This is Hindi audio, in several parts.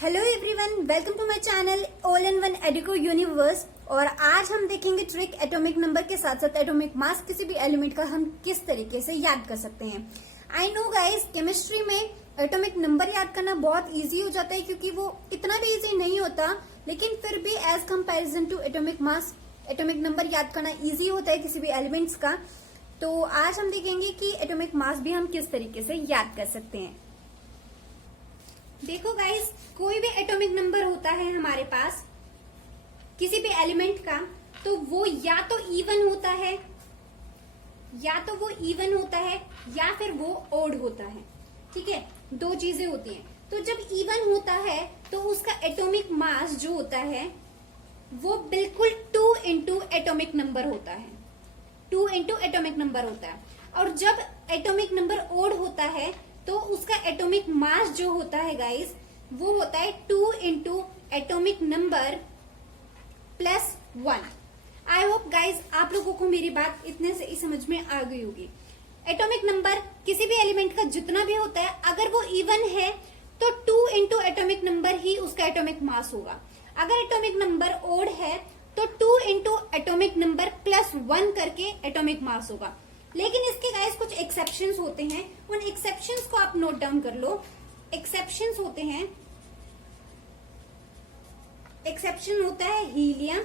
Hello everyone, welcome to my channel all in one Educo Universe. और आज हम देखेंगे ट्रिक एटॉमिक नंबर के साथ साथ एटॉमिक मास किसी भी एलिमेंट का हम किस तरीके से याद कर सकते हैं। आई नो गाइस, केमिस्ट्री में एटॉमिक नंबर याद करना बहुत इजी हो जाता है क्योंकि वो इतना भी इजी नहीं होता, लेकिन फिर भी as comparison to atomic mass atomic number याद करना इजी होता है किसी भी एलिमेंट्स का। तो आज हम देखेंगे कि एटॉमिक मास भी हम किस तरीके से याद कर सकते हैं। देखो गाइस, कोई भी एटॉमिक नंबर होता है हमारे पास किसी भी एलिमेंट का, तो वो या तो इवन होता है या फिर वो ओड होता है। ठीक है, दो चीजें होती हैं। तो जब इवन होता है तो उसका एटॉमिक मास जो होता है वो बिल्कुल 2 इंटू एटॉमिक नंबर होता है। 2 इंटू एटॉमिक नंबर होता है। और जब एटॉमिक नंबर ओड होता है तो उसका एटॉमिक मास जो होता है गाइस, वो होता है 2 into atomic number plus 1। I hope guys आप लोगों को मेरी बात इतने से ही समझ में आ गई होगी। एटॉमिक नंबर किसी भी एलिमेंट का जितना भी होता है, अगर वो इवन है तो 2 इंटू एटॉमिक नंबर ही उसका एटॉमिक मास होगा। अगर एटॉमिक नंबर ओड है तो 2 इंटू एटॉमिक नंबर प्लस 1 करके एटॉमिक मास होगा। लेकिन इसके गाइस कुछ एक्सेप्शंस होते हैं, उन एक्सेप्शंस को आप नोट डाउन कर लो। एक्सेप्शंस होते हैं, एक्सेप्शन होता है हीलियम,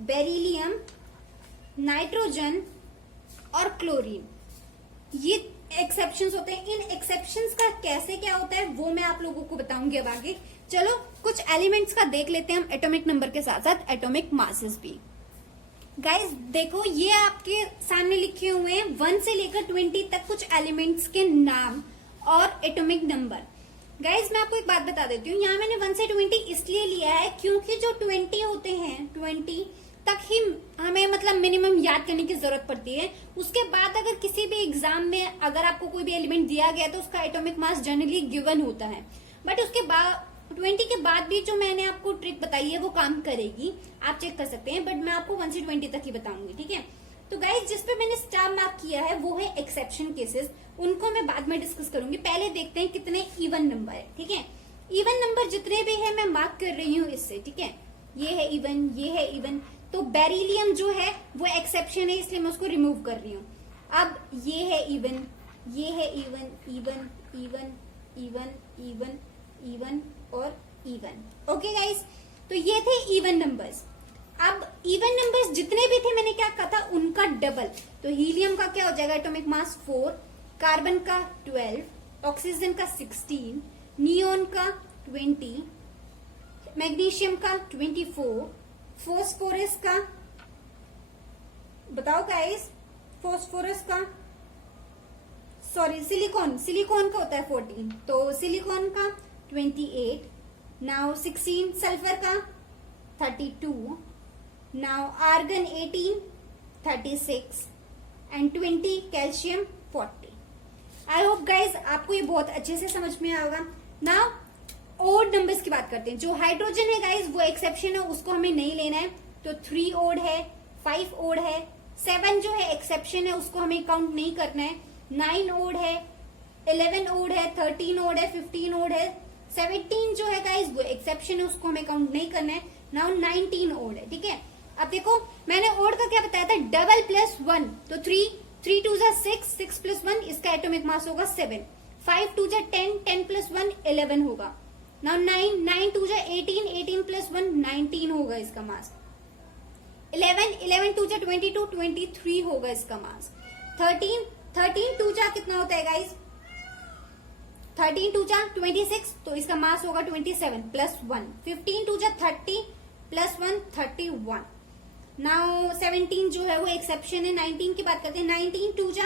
बेरिलियम, नाइट्रोजन और क्लोरीन। ये एक्सेप्शंस होते हैं। इन एक्सेप्शंस का कैसे क्या होता है वो मैं आप लोगों को बताऊंगी अब आगे। चलो कुछ एलिमेंट्स का देख लेते हैं हम एटॉमिक नंबर के साथ साथ एटॉमिक मासेस भी। गाइस देखो, ये आपके सामने लिखे हुए हैं 1 से लेकर 20 तक कुछ एलिमेंट्स के नाम और एटॉमिक नंबर। गाइस मैं आपको एक बात बता देती हूँ, यहाँ मैंने 1 से 20 इसलिए लिया है क्योंकि जो 20 होते हैं 20 तक ही हमें मतलब मिनिमम याद करने की जरूरत पड़ती है। उसके बाद अगर किसी भी एग्जाम में अगर आपको कोई भी एलिमेंट दिया गया तो उसका एटॉमिक मास जनरली गिवन होता है। बट उसके बाद 20 के बाद भी जो मैंने आपको ट्रिक बताई है वो काम करेगी, आप चेक कर सकते हैं। बट मैं आपको 1 से 20 तक ही बताऊंगी। ठीक है, तो गाइस जिस पे मैंने स्टार मार्क किया है वो है एक्सेप्शन केसेस, उनको मैं बाद में डिस्कस करूंगी। पहले देखते हैं कितने इवन नंबर है। ठीक है, इवन नंबर जितने भी है मैं मार्क कर रही हूँ इससे। ठीक है, ये है इवन, ये है इवन। तो बेरिलियम जो है वो एक्सेप्शन है, इसलिए मैं उसको रिमूव कर रही हूँ। अब ये है इवन, ये है even, even even even even even और इवन। ओके गाइस, तो ये थे इवन नंबर्स। अब इवन नंबर्स जितने भी थे मैंने क्या कहा था, उनका डबल। तो हीलियम का क्या हो जाएगा एटॉमिक मास 4, कार्बन का 12, ऑक्सीजन का 16, नियोन का 20, मैग्नीशियम का 24, फॉस्फोरस का बताओ गाइस, फॉस्फोरस का सॉरी सिलिकॉन का होता है 14, तो सिलिकॉन का 28, नाउ 16 सल्फर का 32, now argon 18, 36 and 20 calcium 40। I hope guys आपको ये बहुत अच्छे से समझ में आएगा। नाउ ओड नंबर्स की बात करते हैं। जो हाइड्रोजन है गाइज वो एक्सेप्शन है, उसको हमें नहीं लेना है। तो 3 ओड है, 5 ओड है, 7 जो है एक्सेप्शन है, उसको हमें काउंट नहीं करना है। 9 ओड है, 11 ओड है, 13 ओड है, 15 ओड है, 17 जो है गाइज वो एक्सेप्शन है, उसको हमें काउंट नहीं करना है। नाउ 19 ओड है। ठीक है, अब देखो मैंने ओड का क्या बताया था, डबल प्लस 1। तो 3 2 जा 6, 6 प्लस 1 इसका एटॉमिक मास होगा 7, 5 2 जा 10, 10 प्लस 1 11 होगा। नाउ 9 2 जा 18, 18 प्लस 1 19 होगा इसका मास। 11 2 जा 22, 23 होगा इसका मास। 13 2 जा कितना होता है गाइज, 13 2 जा 26, तो इसका मास होगा 27 प्लस 1। 15 2 जा 30 प्लस 1 31। नाउ 17 जो है वो एक्सेप्शन है। 19 की बात करते हैं, 19 2 जा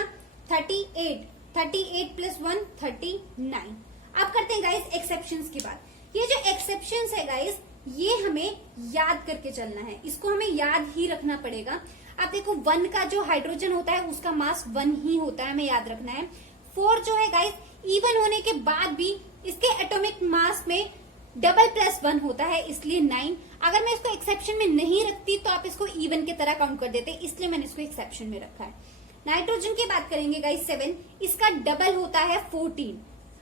38, 38 प्लस 1 39। अब करते हैं गाइस एक्सेप्शंस की बात। ये जो एक्सेप्शंस है गाइस, ये हमें याद करके चलना है, इसको हमें याद ही रखना पड़ेगा। अब देखो 1 का जो हाइड्रोजन होता है उसका मास 1 ही होता है, हमें याद रखना है। 4 जो है गाइस इवन होने के बाद भी इसके एटॉमिक मास में डबल प्लस 1 होता है, इसलिए 9। अगर मैं इसको एक्सेप्शन में नहीं रखती तो आप इसको इवन की तरह काउंट कर देते, इसलिए मैंने इसको एक्सेप्शन में रखा है। नाइट्रोजन की बात करेंगे गाइस 7, इसका डबल होता है 14।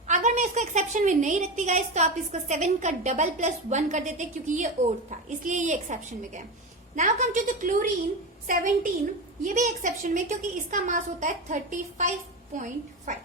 अगर मैं इसको एक्सेप्शन में नहीं रखती गाइस तो आप इसको 7 का डबल प्लस 1 कर देते क्योंकि ये ओड था, इसलिए ये एक्सेप्शन में गया। Now come to the chlorine 17, ये भी एक्सेप्शन में क्योंकि इसका मास होता है 35.5।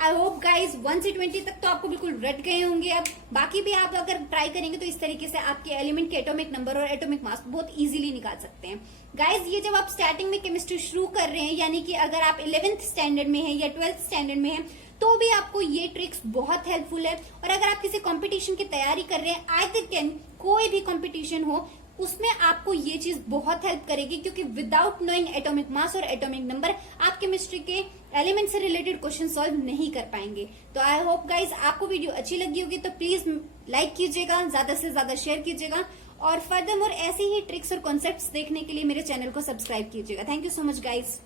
आई होप गाइज 1 से 20 तक तो आपको बिल्कुल रट गए होंगे। अब बाकी भी आप अगर ट्राई करेंगे तो इस तरीके से आपके एलिमेंट के एटॉमिक नंबर और एटॉमिक मास बहुत इजीली निकाल सकते हैं। गाइज ये जब आप स्टार्टिंग में केमिस्ट्री शुरू कर रहे हैं, यानी कि अगर आप 11th स्टैंडर्ड में है या 12th स्टैंडर्ड में है, तो भी आपको ये ट्रिक्स बहुत हेल्पफुल है। और अगर आप किसी कंपटीशन की तैयारी कर रहे हैं, आई थिंक कोई भी कंपटीशन हो, उसमें आपको ये चीज बहुत हेल्प करेगी क्योंकि विदाउट नोइंग एटॉमिक मास और एटॉमिक नंबर आप केमिस्ट्री के एलिमेंट से रिलेटेड क्वेश्चन सॉल्व नहीं कर पाएंगे। तो आई होप गाइज आपको वीडियो अच्छी लगी होगी, तो प्लीज लाइक कीजिएगा, ज्यादा से ज्यादा शेयर कीजिएगा और फर्दरमोर ऐसी ही ट्रिक्स और कॉन्सेप्ट्स देखने के लिए मेरे चैनल को सब्सक्राइब कीजिएगा। Thank you so much guys.